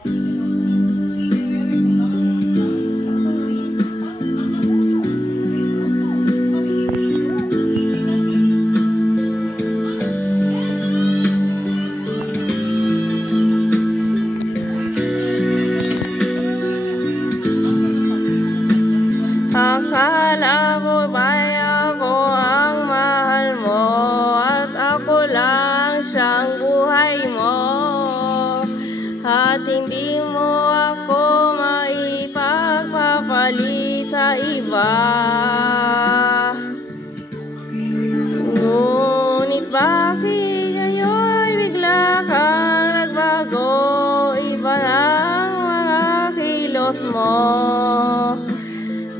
Akala mo ba'y ako ang mahal mo at ako lang siyang buhay mo, at hindi mo ako maipagpapalit sa iba. Ngunit bakit ngayon bigla kang nagbago? Iba ang mga kilos mo,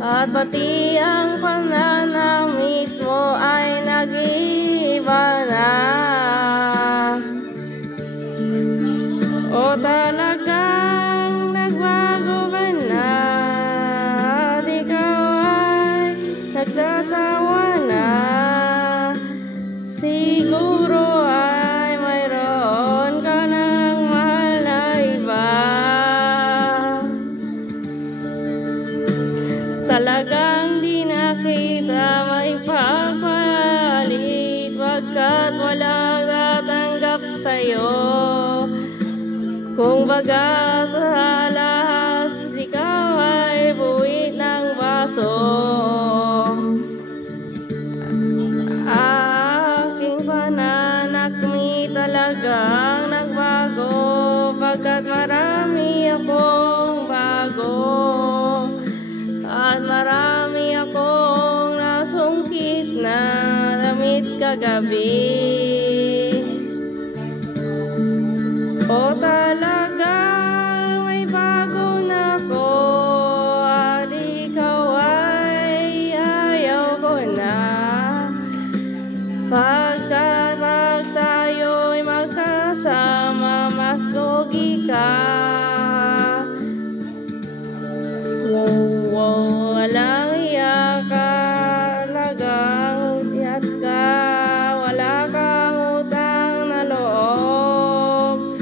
at pati ang pananamit mo ay nag-iiba na. O talagang nagbago ka na, at ikaw ay nagsasawa na. Siguro ay mayroon ka ng mahal na iba. Talagang di na kita maipagpalit, pagkat walang tatanggap sa'yo. Kung baga sa lahat, ikaw ay buwit ng baso. Aking pananakmi talagang nagbago, pagkat marami akong bago, at marami akong nasungkit na damit kagabi. O talagang may bago na ko, at ikaw ay ayaw ko na, pagkat pag tayo'y magkasama mas lugi ka. Walang iyak ka, talagang iyak ka, wala kang utang na loob.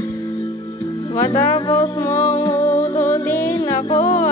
Matapos mong ututin ako